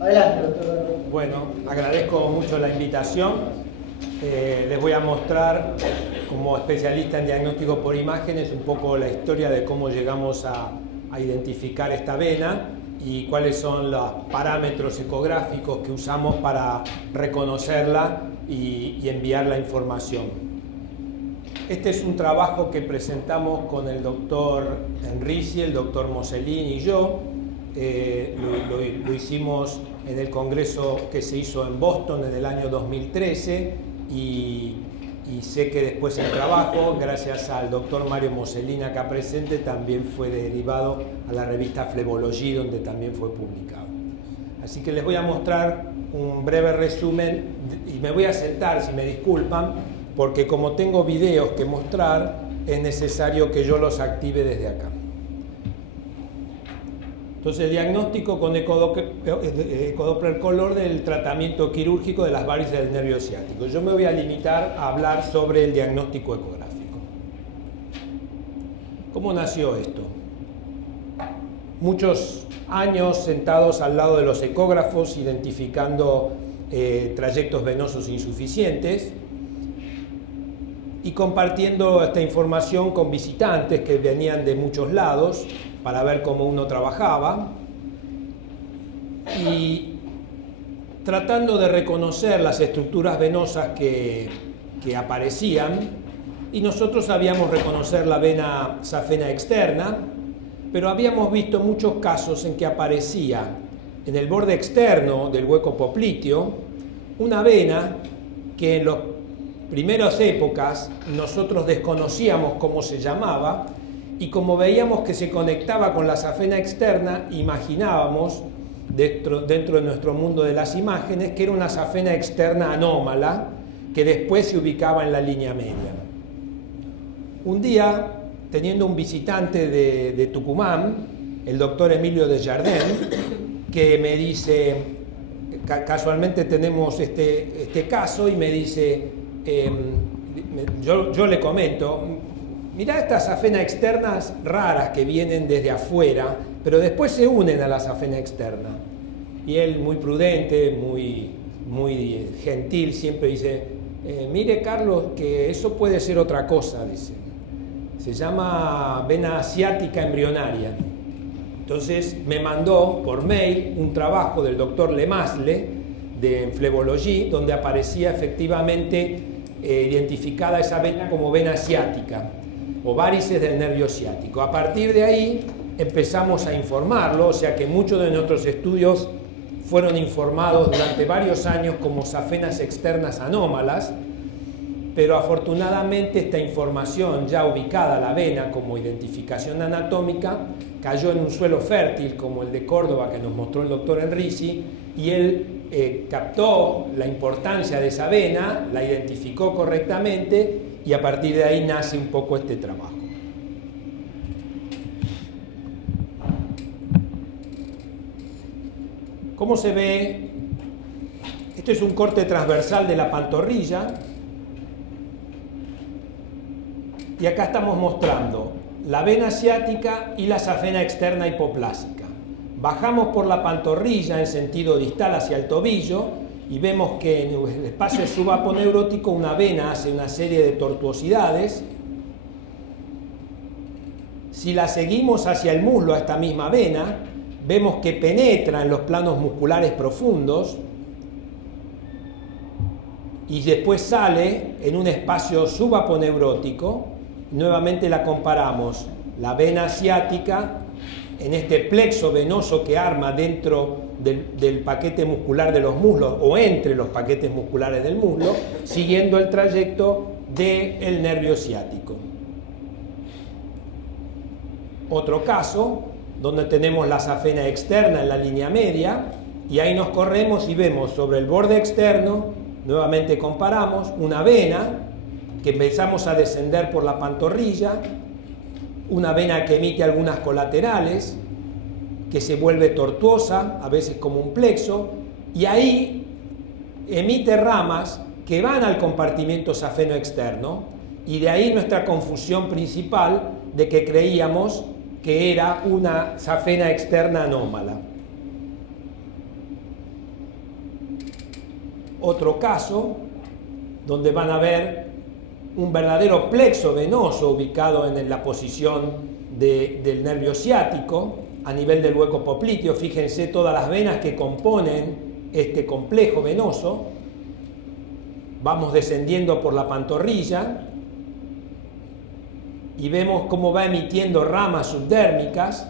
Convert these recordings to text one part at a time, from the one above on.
Adelante, doctor. Bueno, agradezco mucho la invitación. Les voy a mostrar, como especialista en diagnóstico por imágenes, un poco la historia de cómo llegamos a identificar esta vena y cuáles son los parámetros ecográficos que usamos para reconocerla y enviar la información. Este es un trabajo que presentamos con el doctor Enrici, el doctor Mosellini y yo. Lo hicimos en el congreso que se hizo en Boston en el año 2013 y sé que después el trabajo, gracias al doctor Mario Mosellini acá presente, también fue derivado a la revista Flebology, donde también fue publicado. Así que les voy a mostrar un breve resumen y me voy a sentar, si me disculpan, porque como tengo videos que mostrar, es necesario que yo los active desde acá. Entonces, diagnóstico con ecodoppler color del tratamiento quirúrgico de las varices del nervio ciático. Yo me voy a limitar a hablar sobre el diagnóstico ecográfico. ¿Cómo nació esto? Muchos años sentados al lado de los ecógrafos, identificando trayectos venosos insuficientes y compartiendo esta información con visitantes que venían de muchos lados para ver cómo uno trabajaba y tratando de reconocer las estructuras venosas que aparecían, y nosotros sabíamos reconocer la vena safena externa, pero habíamos visto muchos casos en que aparecía en el borde externo del hueco popliteo una vena que en las primeras épocas nosotros desconocíamos cómo se llamaba, y como veíamos que se conectaba con la safena externa, imaginábamos dentro de nuestro mundo de las imágenes que era una safena externa anómala que después se ubicaba en la línea media. Un día, teniendo un visitante de Tucumán, el doctor Emilio Desjardins, que me dice, casualmente tenemos este caso, y me dice, yo le comento, mirá estas safenas externas raras que vienen desde afuera, pero después se unen a la safena externa. Y él, muy prudente, muy gentil, siempre dice, mire Carlos, que eso puede ser otra cosa, dice. Se llama vena asiática embrionaria. Entonces me mandó por mail un trabajo del doctor Lemasle de Flebology, donde aparecía efectivamente identificada esa vena como vena asiática o varices del nervio ciático. A partir de ahí empezamos a informarlo, o sea que muchos de nuestros estudios fueron informados durante varios años como safenas externas anómalas, pero afortunadamente esta información ya ubicada a la vena como identificación anatómica cayó en un suelo fértil como el de Córdoba que nos mostró el doctor Enrici, y él captó la importancia de esa vena, la identificó correctamente, y a partir de ahí nace un poco este trabajo. ¿Cómo se ve? Este es un corte transversal de la pantorrilla. Y acá estamos mostrando la vena asiática y la safena externa hipoplásica. Bajamos por la pantorrilla en sentido distal hacia el tobillo y vemos que en el espacio subaponeurótico una vena hace una serie de tortuosidades. Si la seguimos hacia el muslo a esta misma vena, vemos que penetra en los planos musculares profundos y después sale en un espacio subaponeurótico. Nuevamente la comparamos, la vena asiática en este plexo venoso que arma dentro del paquete muscular de los muslos o entre los paquetes musculares del muslo, siguiendo el trayecto del nervio ciático. Otro caso donde tenemos la safena externa en la línea media, y ahí nos corremos y vemos sobre el borde externo, nuevamente comparamos, una vena que empezamos a descender por la pantorrilla, una vena que emite algunas colaterales, que se vuelve tortuosa, a veces como un plexo, y ahí emite ramas que van al compartimento safeno externo, y de ahí nuestra confusión principal de que creíamos que era una safena externa anómala. otro caso donde van a ver un verdadero plexo venoso ubicado en la posición del nervio ciático a nivel del hueco popliteo. Fíjense todas las venas que componen este complejo venoso. Vamos descendiendo por la pantorrilla y vemos cómo va emitiendo ramas subdérmicas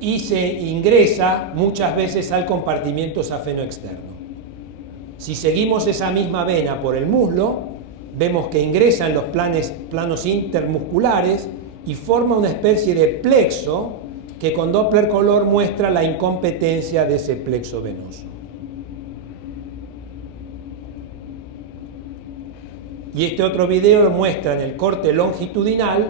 y se ingresa muchas veces al compartimiento safeno externo. Si seguimos esa misma vena por el muslo, vemos que ingresa en los planos intermusculares y forma una especie de plexo que con Doppler color muestra la incompetencia de ese plexo venoso. Y este otro video muestra en el corte longitudinal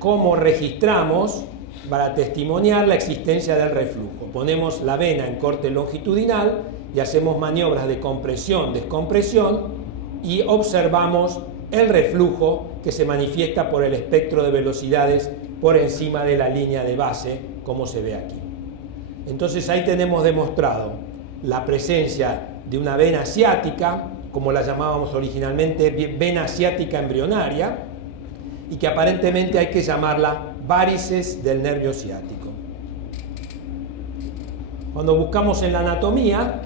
cómo registramos para testimoniar la existencia del reflujo. Ponemos la vena en corte longitudinal y hacemos maniobras de compresión, descompresión y observamos el reflujo que se manifiesta por el espectro de velocidades por encima de la línea de base, como se ve aquí. Entonces ahí tenemos demostrado la presencia de una vena ciática, como la llamábamos originalmente, vena ciática embrionaria, y que aparentemente hay que llamarla várices del nervio ciático. Cuando buscamos en la anatomía,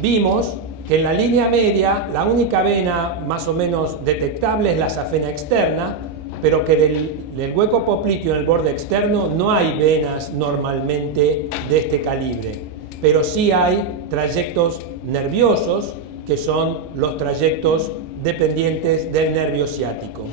vimos que en la línea media la única vena más o menos detectable es la safena externa, pero que del hueco popliteo en el borde externo no hay venas normalmente de este calibre, pero sí hay trayectos nerviosos que son los trayectos dependientes del nervio ciático.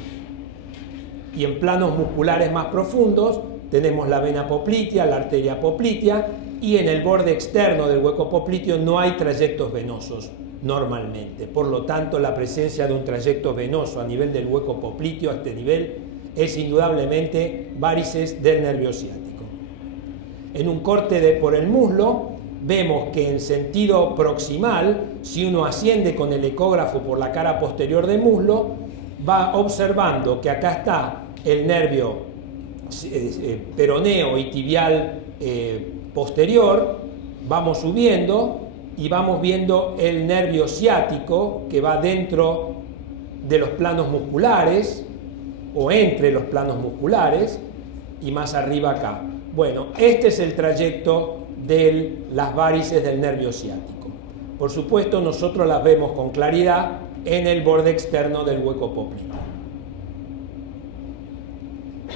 Y en planos musculares más profundos tenemos la vena poplitea, la arteria poplitea, y en el borde externo del hueco popliteo no hay trayectos venosos normalmente. Por lo tanto, la presencia de un trayecto venoso a nivel del hueco popliteo, a este nivel, es indudablemente várices del nervio ciático. En un corte por el muslo, vemos que en sentido proximal, si uno asciende con el ecógrafo por la cara posterior del muslo, va observando que acá está el nervio peroneo y tibial posterior, vamos subiendo y vamos viendo el nervio ciático que va dentro de los planos musculares o entre los planos musculares y más arriba acá. Bueno, este es el trayecto de las várices del nervio ciático. Por supuesto, nosotros las vemos con claridad en el borde externo del hueco popliteo.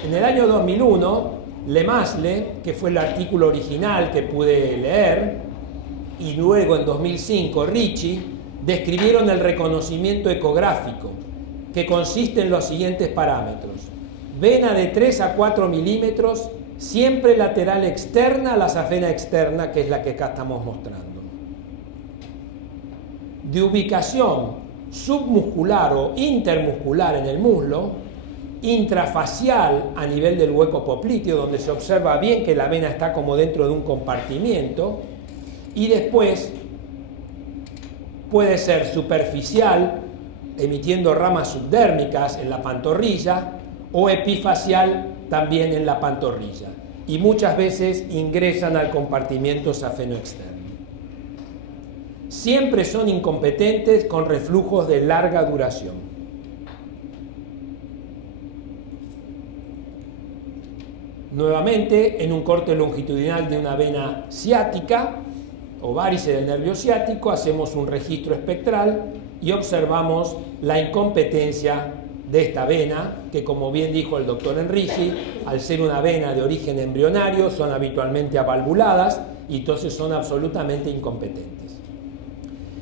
En el año 2001, Lemasle, que fue el artículo original que pude leer, y luego en 2005 Ricci, describieron el reconocimiento ecográfico, que consiste en los siguientes parámetros: vena de 3 a 4 milímetros, siempre lateral externa a la safena externa, que es la que acá estamos mostrando. De ubicación submuscular o intermuscular en el muslo, intrafacial a nivel del hueco popliteo, donde se observa bien que la vena está como dentro de un compartimiento, y después puede ser superficial, emitiendo ramas subdérmicas en la pantorrilla, o epifacial también en la pantorrilla, y muchas veces ingresan al compartimiento safeno externo. Siempre son incompetentes con reflujos de larga duración. Nuevamente, en un corte longitudinal de una vena ciática o várice del nervio ciático, hacemos un registro espectral y observamos la incompetencia de esta vena, que, como bien dijo el doctor Enrici, al ser una vena de origen embrionario, son habitualmente avalvuladas y entonces son absolutamente incompetentes.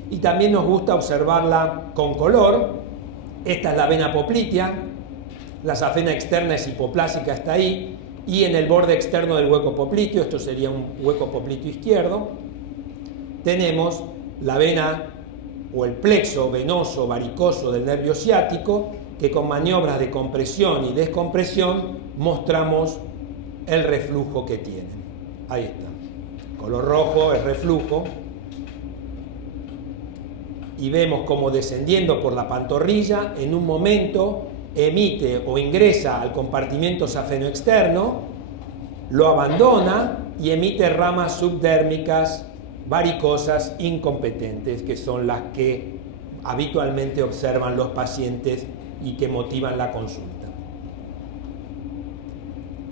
Y también nos gusta observarla con color. Esta es la vena poplitea, la safena externa es hipoplásica, está ahí, y en el borde externo del hueco popliteo, esto sería un hueco popliteo izquierdo, tenemos la vena o el plexo venoso varicoso del nervio ciático, que con maniobras de compresión y descompresión mostramos el reflujo que tiene. Ahí está, color rojo es reflujo, y vemos como descendiendo por la pantorrilla, en un momento emite o ingresa al compartimiento safeno externo, lo abandona y emite ramas subdérmicas varicosas incompetentes, que son las que habitualmente observan los pacientes y que motivan la consulta.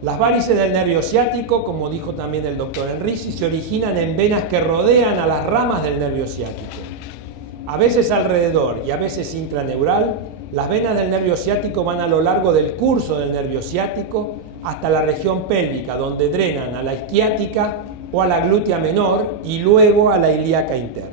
Las varices del nervio ciático, como dijo también el doctor Enrisi, se originan en venas que rodean a las ramas del nervio ciático. A veces alrededor y a veces intraneural, las venas del nervio ciático van a lo largo del curso del nervio ciático hasta la región pélvica, donde drenan a la isquiática o a la glútea menor y luego a la ilíaca interna.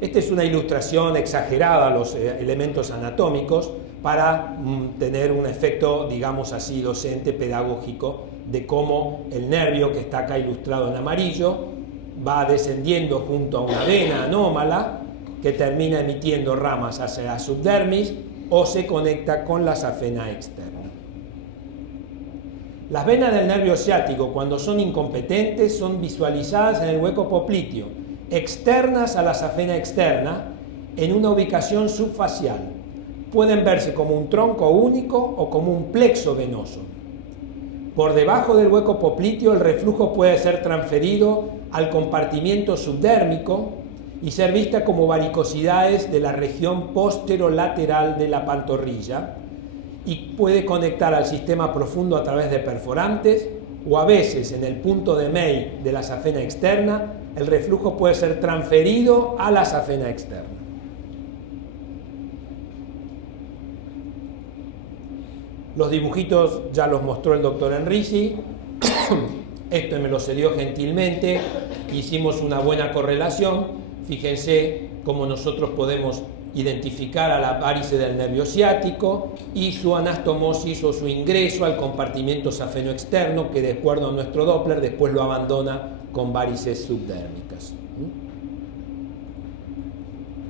Esta es una ilustración exagerada a los elementos anatómicos para tener un efecto, digamos así, docente, pedagógico, de cómo el nervio, que está acá ilustrado en amarillo, va descendiendo junto a una vena anómala que termina emitiendo ramas hacia la subdermis o se conecta con la safena externa. Las venas del nervio ciático, cuando son incompetentes, son visualizadas en el hueco popliteo, externas a la safena externa, en una ubicación subfacial. Pueden verse como un tronco único o como un plexo venoso. Por debajo del hueco popliteo, el reflujo puede ser transferido al compartimiento subdérmico y ser vista como varicosidades de la región posterolateral de la pantorrilla, y puede conectar al sistema profundo a través de perforantes, o a veces en el punto de May de la safena externa, el reflujo puede ser transferido a la safena externa. Los dibujitos ya los mostró el doctor Enrisi. Esto me lo cedió gentilmente. Hicimos una buena correlación. Fíjense cómo nosotros podemos identificar a la varice del nervio ciático y su anastomosis o su ingreso al compartimiento safeno externo, que de acuerdo a nuestro Doppler después lo abandona con varices subdérmicas.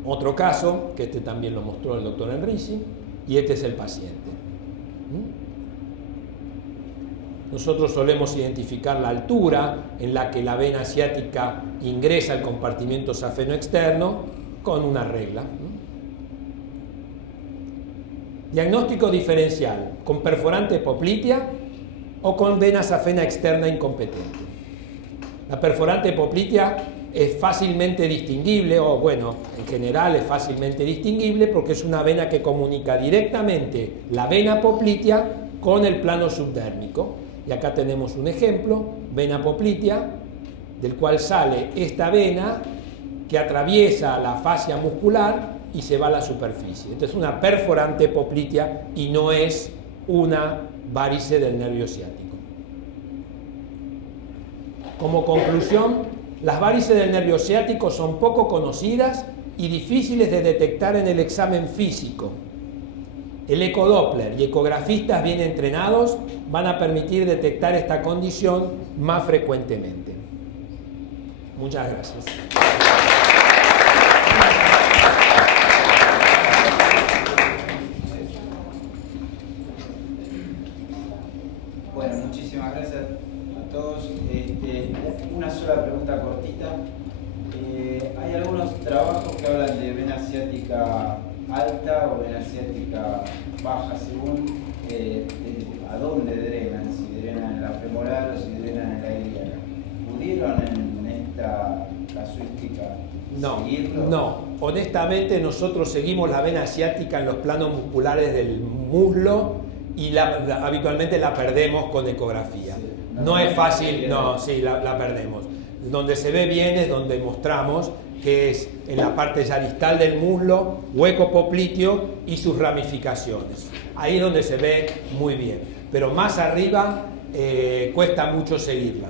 Otro caso, que este también lo mostró el doctor Enrisi, y este es el paciente. Nosotros solemos identificar la altura en la que la vena ciática ingresa al compartimiento safeno externo con una regla. Diagnóstico diferencial, con perforante poplitea o con vena safena externa incompetente. La perforante poplitea es fácilmente distinguible, o bueno, en general es fácilmente distinguible porque es una vena que comunica directamente la vena poplitea con el plano subdérmico. Y acá tenemos un ejemplo, vena poplitea, del cual sale esta vena que atraviesa la fascia muscular y se va a la superficie. Esta es una perforante poplitea y no es una varice del nervio ciático. Como conclusión, las varices del nervio ciático son poco conocidas y difíciles de detectar en el examen físico. El ecodoppler y ecografistas bien entrenados van a permitir detectar esta condición más frecuentemente. Muchas gracias. Bueno, muchísimas gracias a todos. Una sola pregunta cortita. Hay algunos trabajos que hablan de vena ciática alta o vena ciática baja, según a dónde drenan, si drenan en la femoral o si drenan en la ilíaca. ¿Pudieron en esta casuística seguirlo? No, honestamente nosotros seguimos la vena ciática en los planos musculares del muslo y habitualmente la perdemos con ecografía. Sí, no es fácil, no, sí, la perdemos. Donde se ve bien es donde mostramos que es en la parte ya distal del muslo, hueco popliteo y sus ramificaciones. Ahí es donde se ve muy bien. Pero más arriba cuesta mucho seguirla.